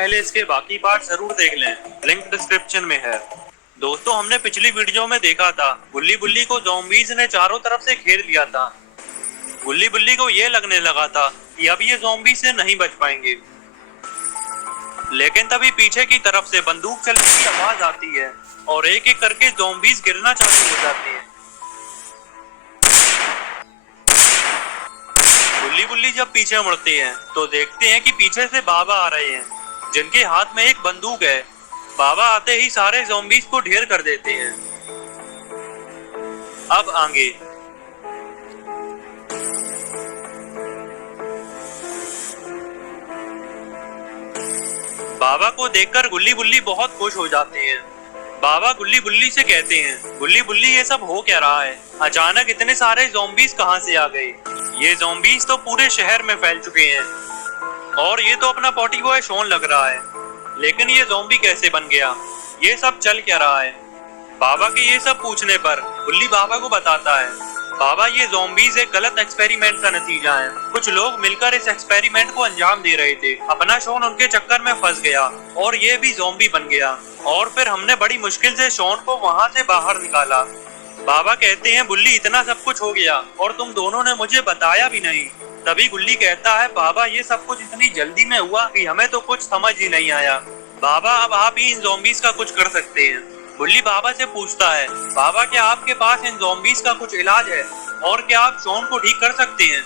पहले इसके बाकी पार्ट जरूर देख लें, लिंक डिस्क्रिप्शन में है। दोस्तों, हमने पिछली वीडियो में देखा था गुल्ली बुल्ली को ज़ॉम्बीज़ ने चारों तरफ से घेर लिया था। गुल्ली बुल्ली को ये लगने लगा था कि अब ये ज़ॉम्बी से नहीं बच पाएंगे, लेकिन तभी पीछे की तरफ से बंदूक चलने की आवाज आती है और एक एक करके ज़ॉम्बीज़ गिरना चालू हो जाते हैं। गुल्ली बुल्ली जब पीछे मुड़ते हैं तो देखते हैं कि पीछे से बाबा आ रहे हैं, जिनके हाथ में एक बंदूक है। बाबा आते ही सारे ज़ॉम्बीज़ को ढेर कर देते हैं। अब आगे बाबा को देखकर गुल्ली बुल्ली बहुत खुश हो जाते हैं। बाबा गुल्ली बुल्ली से कहते हैं, गुल्ली बुल्ली ये सब हो क्या रहा है? अचानक इतने सारे ज़ॉम्बीज़ कहां से आ गए? ये ज़ॉम्बीज़ तो पूरे शहर में फैल चुके हैं और ये तो अपना पॉटी बॉय शॉन लग रहा है, लेकिन ये ज़ॉम्बी कैसे बन गया? ये सब चल क्या रहा है? बाबा के ये सब पूछने पर गुल्ली बाबा को बताता है, बाबा ये ज़ॉम्बीज़ एक गलत एक्सपेरिमेंट का नतीजा है। कुछ लोग मिलकर इस एक्सपेरिमेंट को अंजाम दे रहे थे। अपना शॉन उनके चक्कर में फंस गया और ये भी ज़ॉम्बी बन गया, और फिर हमने बड़ी मुश्किल से शॉन को वहाँ से बाहर निकाला। बाबा कहते हैं, बुल्ली इतना सब कुछ हो गया और तुम दोनों ने मुझे बताया भी नहीं। तभी गुल्ली कहता है, बाबा ये सब कुछ इतनी जल्दी में हुआ कि हमें तो कुछ समझ ही नहीं आया। बाबा अब आप ही इन ज़ॉम्बीज़ का कुछ कर सकते हैं। गुल्ली बाबा से पूछता है, बाबा क्या आपके पास इन ज़ॉम्बीज़ का कुछ इलाज है और क्या आप शॉन को ठीक कर सकते हैं?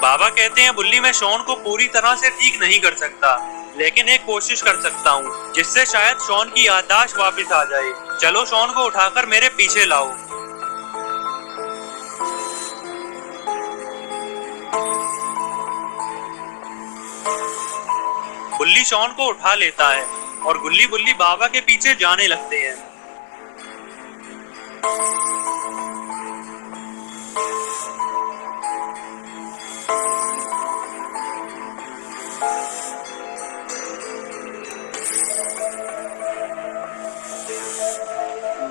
बाबा कहते हैं, बुल्ली मैं शॉन को पूरी तरह से ठीक नहीं कर सकता, लेकिन एक कोशिश कर सकता हूँ जिससे शायद शॉन की याददाश्त वापस आ जाए। चलो शॉन को उठाकर मेरे पीछे लाओ। बुल्ली शॉन को उठा लेता है और गुल्ली बुल्ली बाबा के पीछे जाने लगते हैं।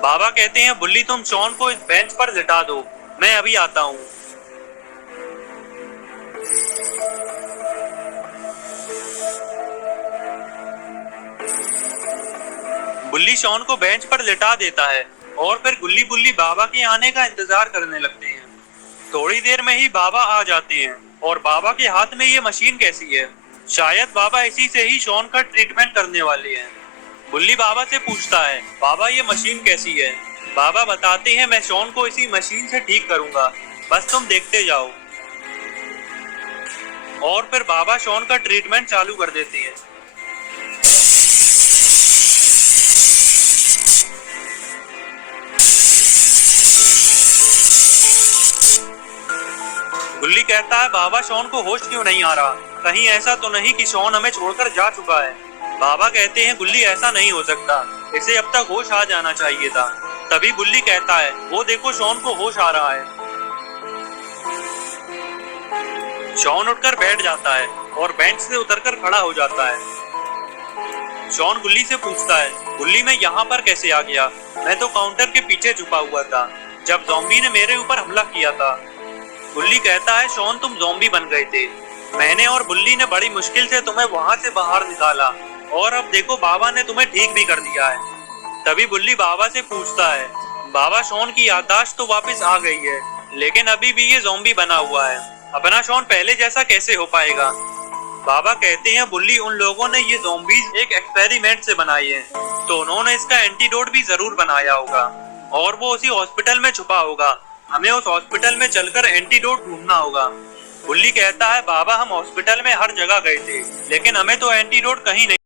बाबा कहते हैं, बुल्ली तुम शॉन को इस बेंच पर लिटा दो, मैं अभी आता हूँ। बुल्ली शॉन को बेंच पर लिटा देता है और फिर गुल्ली बुल्ली बाबा के आने का इंतजार करने लगते हैं। थोड़ी देर में ही बाबा आ जाते हैं और बाबा के हाथ में ये मशीन कैसी है? शायद बाबा इसी से ही शॉन का ट्रीटमेंट करने वाले हैं। बुल्ली बाबा से पूछता है, बाबा ये मशीन कैसी है? बाबा बताते हैं, मैं शॉन को इसी मशीन से ठीक करूंगा, बस तुम देखते जाओ। और फिर बाबा शॉन का ट्रीटमेंट चालू कर देते हैं। गुल्ली कहता है, बाबा शॉन को होश क्यों नहीं आ रहा? कहीं ऐसा तो नहीं कि शॉन हमें छोड़कर जा चुका है? बाबा कहते हैं, गुल्ली ऐसा नहीं हो सकता, इसे अब तक होश आ जाना चाहिए था। तभी गुल्ली कहता है, वो देखो शॉन को होश आ रहा है। शॉन उठकर बैठ जाता है और बेंच से उतरकर खड़ा हो जाता है। शॉन गुल्ली से पूछता है, गुल्ली मैं यहाँ पर कैसे आ गया? मैं तो काउंटर के पीछे छुपा हुआ था जब ज़ॉम्बी ने मेरे ऊपर हमला किया था। गुल्ली कहता है, शॉन तुम ज़ॉम्बी बन गए थे, मैंने और बुल्ली ने बड़ी मुश्किल से तुम्हें वहां से बाहर निकाला और अब देखो बाबा ने तुम्हें ठीक भी कर दिया है। तभी बुल्ली बाबा से पूछता है, बाबा शॉन की याददाश्त तो वापस आ गई है, लेकिन अभी भी ये ज़ॉम्बी बना हुआ है, अपना शॉन पहले जैसा कैसे हो पाएगा? बाबा कहते हैं, बुल्ली उन लोगों ने ये ज़ॉम्बीज़ एक एक्सपेरिमेंट से बनाए हैं, तो उन्होंने इसका एंटीडोट भी जरूर बनाया होगा और वो उसी हॉस्पिटल में छुपा होगा। हमें उस हॉस्पिटल में चलकर एंटीडोट ढूंढना होगा। बुल्ली कहता है, बाबा हम हॉस्पिटल में हर जगह गए थे, लेकिन हमें तो एंटीडोट कहीं नहीं